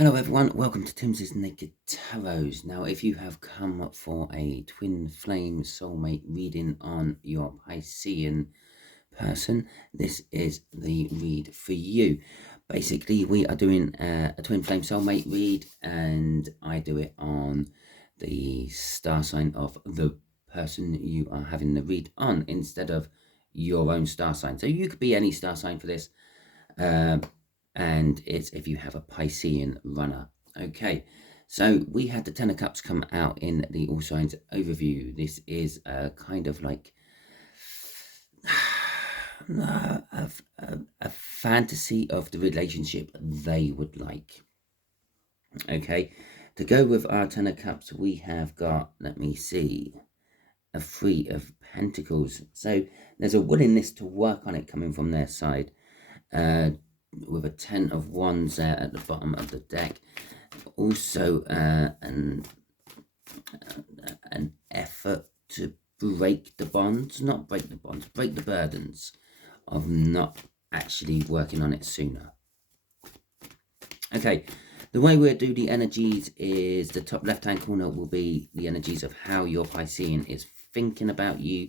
Hello everyone, welcome to Timsy Naked Tarot. Now, if you have come up for a twin flame soulmate reading on your Piscean person, this is the read for you. Basically, we are doing a twin flame soulmate read, and I do it on the star sign of the person you are having the read on instead of your own star sign. So you could be any star sign for this. And it's if you have a Piscean runner. Okay, so we had the Ten of Cups come out in the All Signs overview. This is kind of like a fantasy of the relationship they would like. Okay, to go with our Ten of Cups, we have got, let me see, a Three of Pentacles. So there's a willingness to work on it coming from their side. With a 10 of Wands there at the bottom of the deck. Also an effort to break the bonds, not break the bonds, break the burdens of not actually working on it sooner. Okay, the way we'll do the energies is the top left hand corner will be the energies of how your Piscean is thinking about you.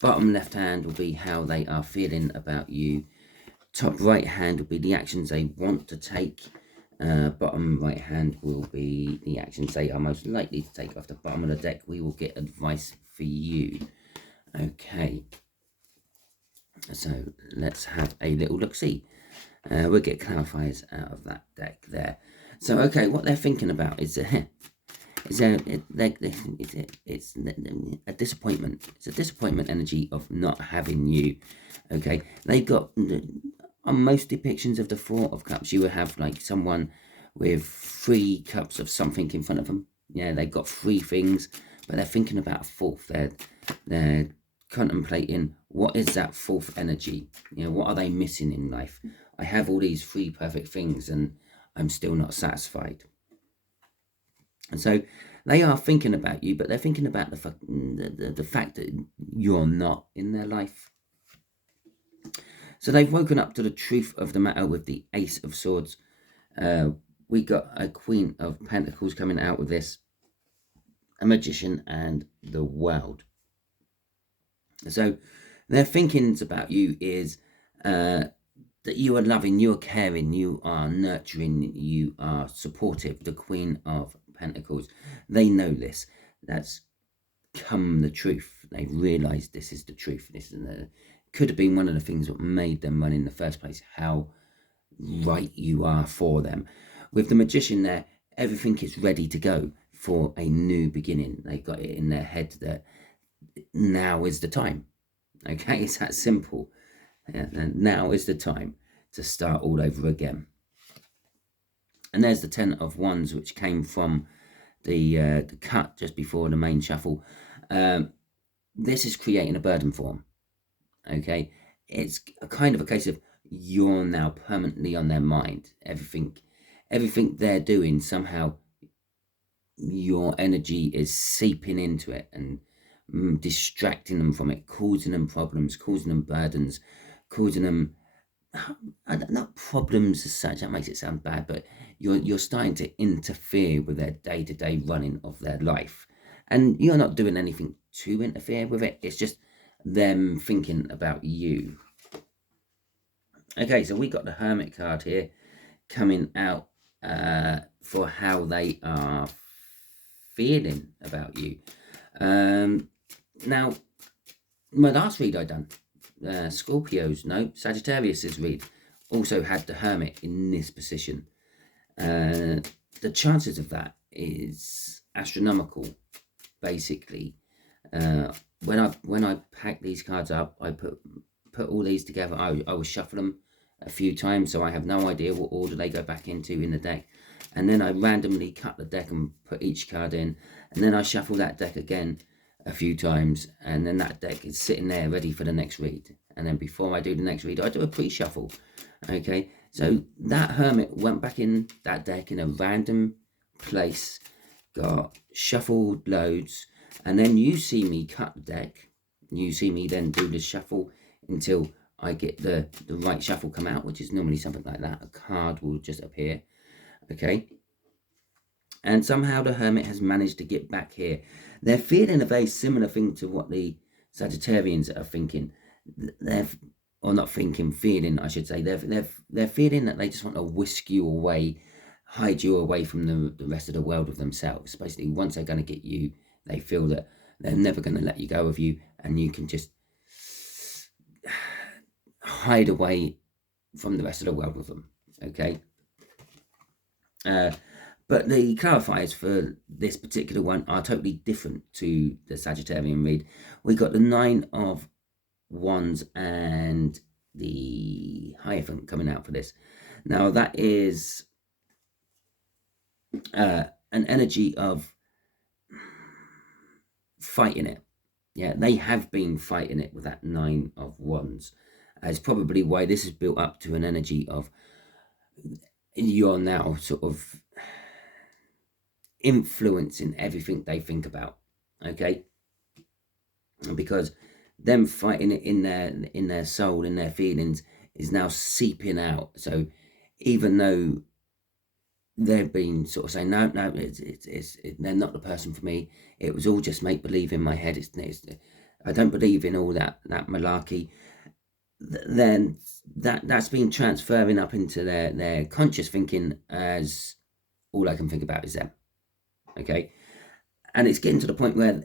Bottom left hand will be how they are feeling about you. Top right hand will be the actions they want to take. Bottom right hand will be the actions they are most likely to take. Off the bottom of the deck, we will get advice for you. Okay. So let's have a little look-see. We'll get clarifiers out of that deck there. So, okay, what they're thinking about is it's a disappointment. It's a disappointment energy of not having you. Okay, they've got, on most depictions of the Four of Cups, you will have like someone with 3 cups of something in front of them. Yeah, they've got 3 things, but they're thinking about a fourth. They're contemplating, what is that fourth energy? You know, what are they missing in life? I have all these 3 perfect things and I'm still not satisfied. And so they are thinking about you, but they're thinking about the fact that you're not in their life. So they've woken up to the truth of the matter with the Ace of Swords. We got a Queen of Pentacles coming out with this, a Magician, and the World. So their thinkings about you is that you are loving, you are caring, you are nurturing, you are supportive. The Queen of Pentacles, they know this. That's come the truth. They realise this is the truth. This is could have been one of the things that made them run in the first place, how right you are for them. With the Magician there, everything is ready to go for a new beginning. They've got it in their head that now is the time. Okay, it's that simple. And now is the time to start all over again. And there's the 10 of Wands, which came from the cut just before the main shuffle. This is creating a burden for them. Okay, it's a kind of a case of you're now permanently on their mind. Everything they're doing, somehow your energy is seeping into it and distracting them from it, causing them problems, causing them burdens, causing them not problems as such. That makes it sound bad, but you're starting to interfere with their day-to-day running of their life, and you're not doing anything to interfere with it. It's just them thinking about you. Okay, so we got the Hermit card here coming out for how they are feeling about you. Now, my last read I done, Sagittarius's read, also had the Hermit in this position. The chances of that is astronomical, basically. When I pack these cards up, I put all these together. I will shuffle them a few times, so I have no idea what order they go back into in the deck. And then I randomly cut the deck and put each card in. And then I shuffle that deck again a few times. And then that deck is sitting there ready for the next read. And then before I do the next read, I do a pre-shuffle. Okay, so that Hermit went back in that deck in a random place, got shuffled loads. And then you see me cut the deck. You see me then do the shuffle until I get the right shuffle come out, which is normally something like that. A card will just appear. okay? And somehow the Hermit has managed to get back here. They're feeling a very similar thing to what the Sagittarians are thinking. They're, or not thinking, feeling, I should say. They're feeling that they just want to whisk you away, hide you away from the rest of the world of themselves. Basically, once they're going to get you, they feel that they're never going to let you go of you, and you can just hide away from the rest of the world with them, okay? But the clarifiers for this particular one are totally different to the Sagittarian read. We got the 9 of Wands and the Hierophant coming out for this. Now that is an energy of fighting it. Yeah, they have been fighting it with that 9 of Wands. It's probably why this is built up to an energy of you're now sort of influencing everything they think about, okay? Because them fighting it in their soul, in their feelings, is now seeping out. So even though they've been sort of saying no, they're not the person for me, it was all just make believe in my head, I don't believe in all that malarkey, then that's been transferring up into their conscious thinking as all I can think about is them. Okay, and it's getting to the point where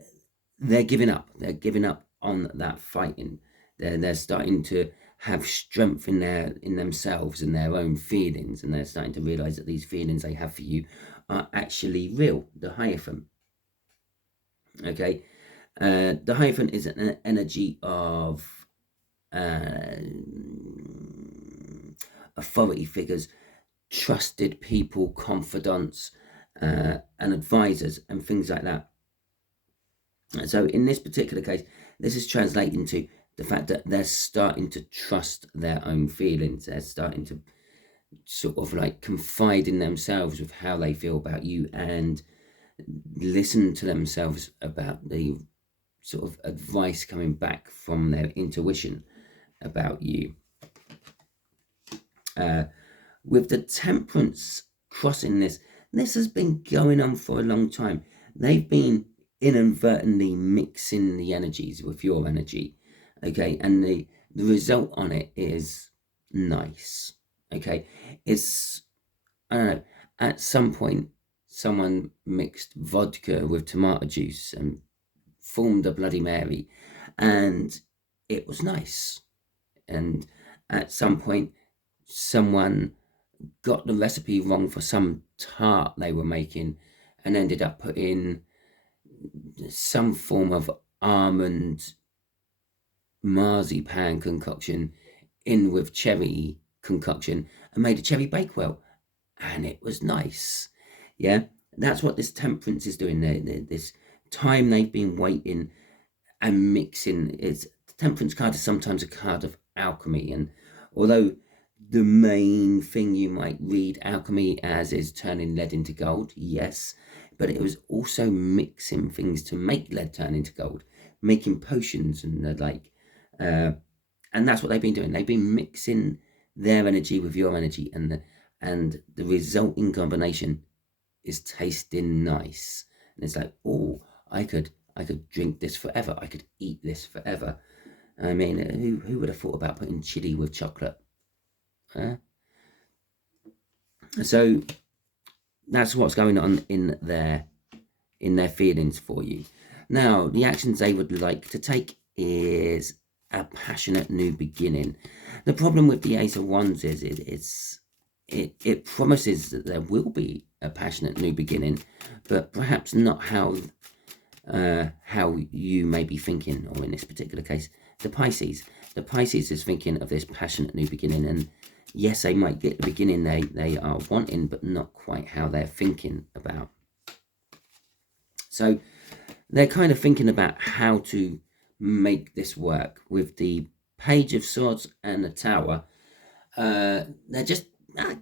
they're giving up. They're giving up on that fighting. They're starting to have strength in themselves and their own feelings, and they're starting to realize that these feelings they have for you are actually real. The Hierophant. Okay, the Hierophant is an energy of authority figures, trusted people, confidants, and advisors, and things like that. So in this particular case, this is translating to the fact that they're starting to trust their own feelings. They're starting to sort of like confide in themselves with how they feel about you and listen to themselves about the sort of advice coming back from their intuition about you. With the Temperance crossing this has been going on for a long time. They've been inadvertently mixing the energies with your energy, okay, and the result on it is nice, okay. It's, I don't know, at some point someone mixed vodka with tomato juice and formed a Bloody Mary, and it was nice. And at some point someone got the recipe wrong for some tart they were making and ended up putting some form of almond marzipan concoction in with cherry concoction and made a cherry bakewell, and it was nice. Yeah, that's what this Temperance is doing there. This time they've been waiting and mixing. The Temperance card is sometimes a card of alchemy, and although the main thing you might read alchemy as is turning lead into gold, yes, but it was also mixing things to make lead turn into gold, making potions and the like, and that's what they've been doing. They've been mixing their energy with your energy, and the resulting combination is tasting nice. And it's like, oh, I could drink this forever. I could eat this forever. I mean, who would have thought about putting chili with chocolate? So that's what's going on in their feelings for you. Now, the actions they would like to take is a passionate new beginning. The problem with the Ace of Wands is it promises that there will be a passionate new beginning, but perhaps not how you may be thinking, or in this particular case, the Pisces. The Pisces is thinking of this passionate new beginning, and yes, they might get the beginning they are wanting, but not quite how they're thinking about. So they're kind of thinking about how to make this work with the Page of Swords and the Tower. They're just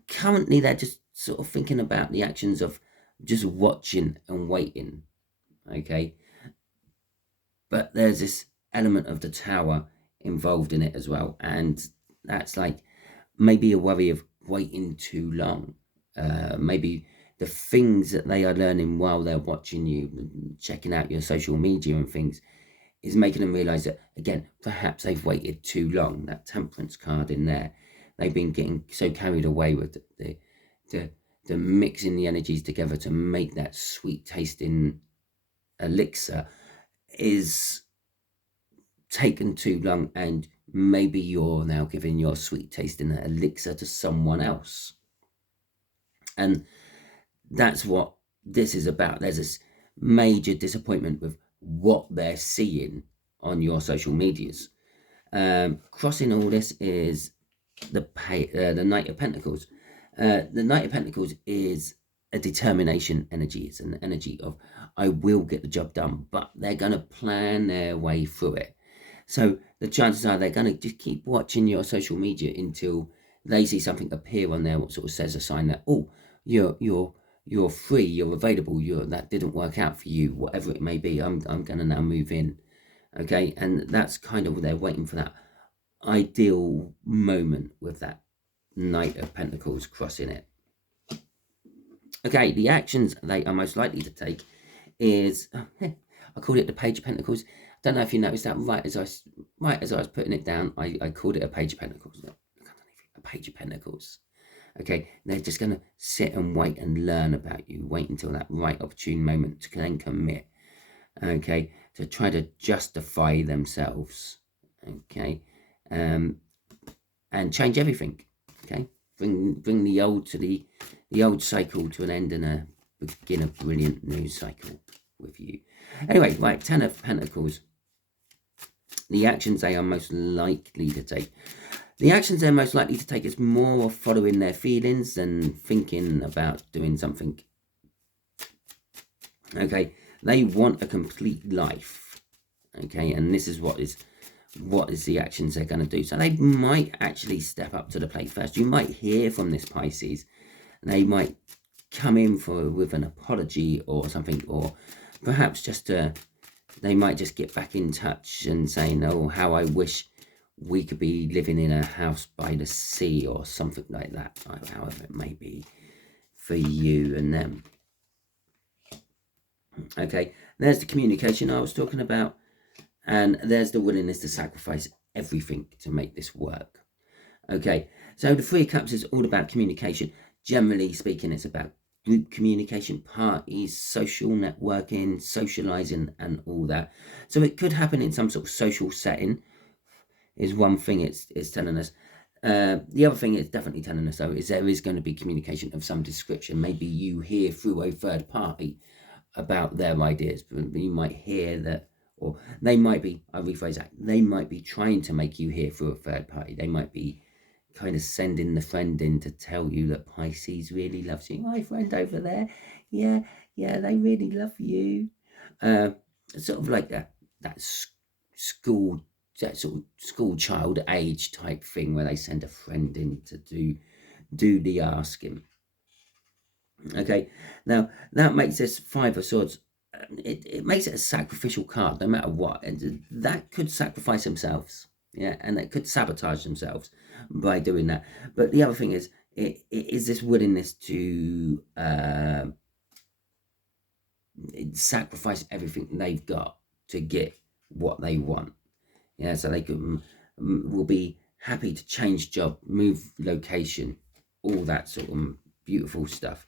currently they're just sort of thinking about the actions of just watching and waiting, okay. But there's this element of the Tower involved in it as well, and that's like maybe a worry of waiting too long, maybe the things that they are learning while they're watching you, checking out your social media and things, is making them realize that, again, perhaps they've waited too long. That Temperance card in there, they've been getting so carried away with the mixing the energies together to make that sweet tasting elixir is taken too long, and maybe you're now giving your sweet tasting elixir to someone else. And that's what this is about. There's this major disappointment with what they're seeing on your social medias. Crossing all this is the Knight of Pentacles. The Knight of Pentacles is a determination energy. It's an energy of, I will get the job done, but they're going to plan their way through it. So the chances are they're going to just keep watching your social media until they see something appear on there what sort of says a sign that, oh, you're free, you're available, that didn't work out for you, whatever it may be. I'm going to now move in. Okay, and that's kind of, they're waiting for that ideal moment with that Knight of Pentacles crossing it. Okay, the actions they are most likely to take is, I called it the Page of Pentacles. I don't know if you noticed that right as I was putting it down, I called it a Page of Pentacles. No, a Page of Pentacles. Okay, they're just going to sit and wait and learn about you, wait until that right opportune moment to then commit. Okay, to try to justify themselves. Okay, and change everything. Okay, bring the old to the old cycle to an end and begin a brilliant new cycle with you. Anyway, right, 10 of Pentacles. The actions they are most likely to take. The actions they're most likely to take is more of following their feelings than thinking about doing something. Okay, they want a complete life. Okay, and this is what is the actions they're going to do. So they might actually step up to the plate first. You might hear from this Pisces. They might come in with an apology or something, or perhaps just they might just get back in touch and saying, oh, how I wish we could be living in a house by the sea or something like that, however it may be for you and them. Okay, there's the communication I was talking about, and there's the willingness to sacrifice everything to make this work. Okay, so the Three of Cups is all about communication. Generally speaking, it's about group communication, parties, social networking, socializing, and all that. So it could happen in some sort of social setting, is one thing it's telling us. The other thing it's definitely telling us, though, is there is going to be communication of some description. Maybe you hear through a third party about their ideas, but you might hear that, or they might be, I'll rephrase that, they might be trying to make you hear through a third party. They might be kind of sending the friend in to tell you that Pisces really loves you. My friend over there, yeah, they really love you. Sort of like that school, that sort of school child age type thing where they send a friend in to do the asking. Okay, now that makes this Five of Swords. It makes it a sacrificial card, no matter what. And that could sacrifice themselves, yeah, and they could sabotage themselves by doing that. But the other thing is, it is this willingness to sacrifice everything they've got to get what they want. Yeah, so they will be happy to change job, move location, all that sort of beautiful stuff.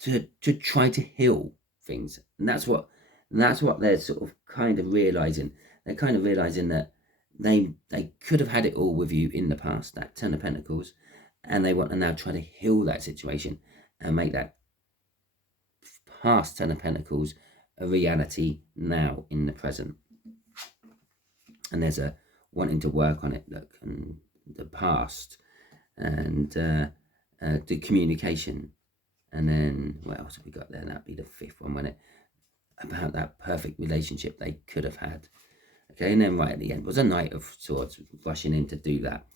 To try to heal things, and that's what they're sort of kind of realizing. They're kind of realizing that they could have had it all with you in the past, that Ten of Pentacles, and they want to now try to heal that situation and make that past Ten of Pentacles a reality now in the present. And there's a wanting to work on it, look, and the past, and the communication. And then, what else have we got there? That'd be the fifth one, wouldn't it? About that perfect relationship they could have had. Okay, and then right at the end was a Knight of Swords rushing in to do that.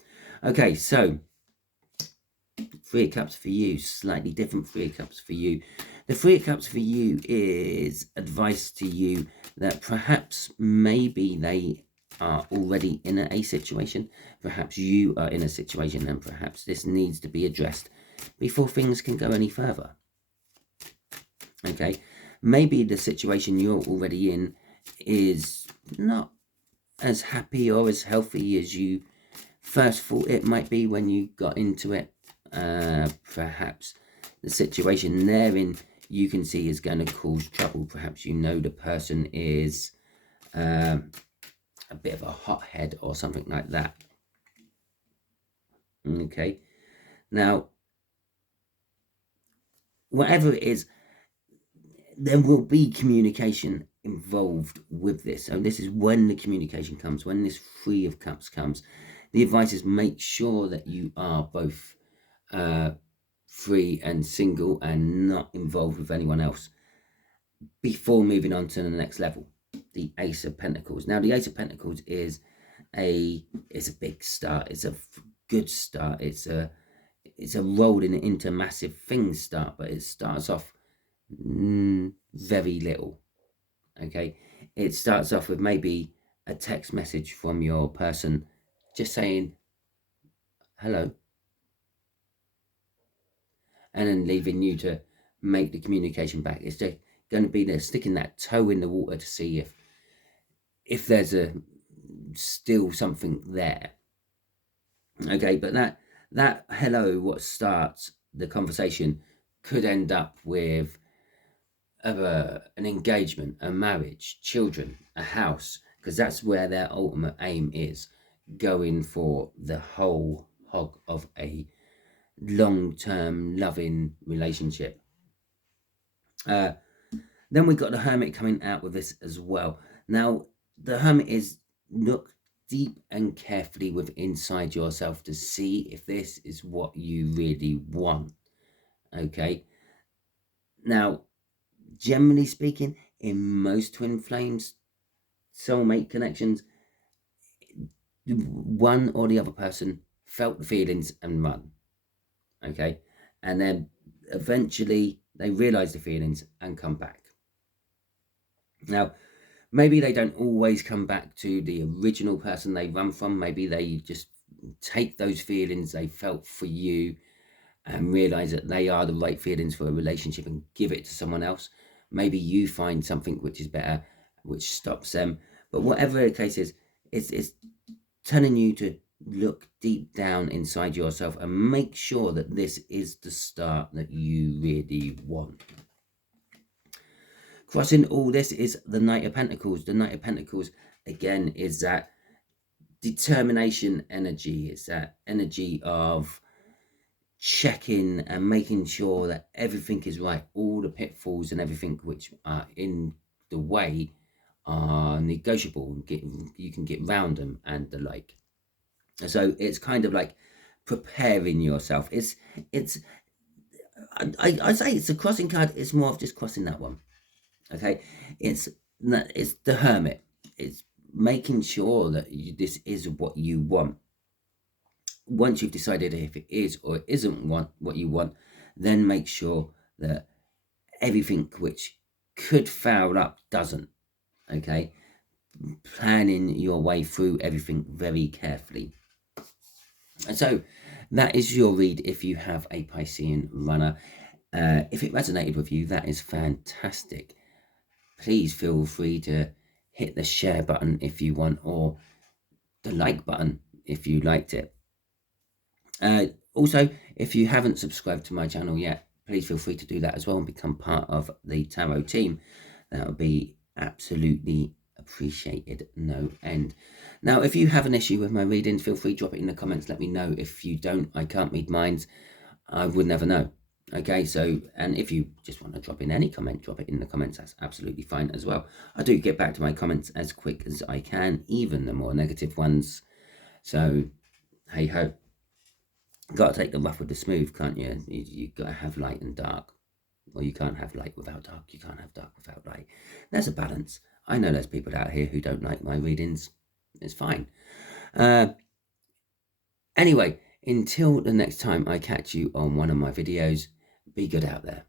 Okay, so Three of Cups for you, slightly different Three of Cups for you. The Three of Cups for you is advice to you that perhaps maybe they are already in a situation. Perhaps you are in a situation, and perhaps this needs to be addressed before things can go any further. Okay, maybe the situation you're already in is not as happy or as healthy as you first thought it might be when you got into it. Perhaps the situation they're in, you can see, is going to cause trouble. Perhaps you know the person is a bit of a hothead or something like that. Okay, now whatever it is, there will be communication involved with this. So this is when the communication comes, when this Three of Cups comes. The advice is make sure that you are both free and single and not involved with anyone else before moving on to the next level, the Ace of Pentacles. Now, the Ace of Pentacles is a big start. It's a good start. It's a rolling into massive things start, but it starts off very little. Okay, it starts off with maybe a text message from your person just saying hello, and then leaving you to make the communication back. It's just going to be there, sticking that toe in the water to see if there's still something there. Okay, but that hello, what starts the conversation, could end up with an engagement, a marriage, children, a house, because that's where their ultimate aim is, going for the whole hog of a long-term loving relationship. Then we got the Hermit coming out with this as well. Now, the Hermit is look deep and carefully within inside yourself to see if this is what you really want. Okay. Now, generally speaking, in most twin flames soulmate connections, one or the other person felt the feelings and run. Okay. And then eventually they realize the feelings and come back. Now, maybe they don't always come back to the original person they run from. Maybe they just take those feelings they felt for you and realize that they are the right feelings for a relationship and give it to someone else. Maybe you find something which is better, which stops them. But whatever the case is, it's telling you to look deep down inside yourself and make sure that this is the start that you really want. Crossing all this is the Knight of Pentacles. The Knight of Pentacles, again, is that determination energy. It's that energy of checking and making sure that everything is right. All the pitfalls and everything which are in the way are negotiable. You can get round them and the like. So it's kind of like preparing yourself. I say it's a crossing card. It's more of just crossing that one. Okay, it's the Hermit. It's making sure that this is what you want. Once you've decided if it is or isn't what you want, then make sure that everything which could foul up doesn't. Okay, planning your way through everything very carefully. And so that is your read if you have a Piscean runner. If it resonated with you, that is fantastic. Please feel free to hit the share button if you want, or the like button if you liked it. Also, if you haven't subscribed to my channel yet, please feel free to do that as well and become part of the tarot team. That would be absolutely appreciated, no end. Now, if you have an issue with my readings, feel free to drop it in the comments. Let me know. If you don't, I can't read minds. I would never know. Okay, so, and if you just want to drop in any comment, drop it in the comments. That's absolutely fine as well. I do get back to my comments as quick as I can, even the more negative ones. So, hey ho. Got to take the rough with the smooth, can't you? You got to have light and dark. Or you can't have light without dark. You can't have dark without light. There's a balance. I know there's people out here who don't like my readings. It's fine. Anyway, until the next time I catch you on one of my videos, be good out there.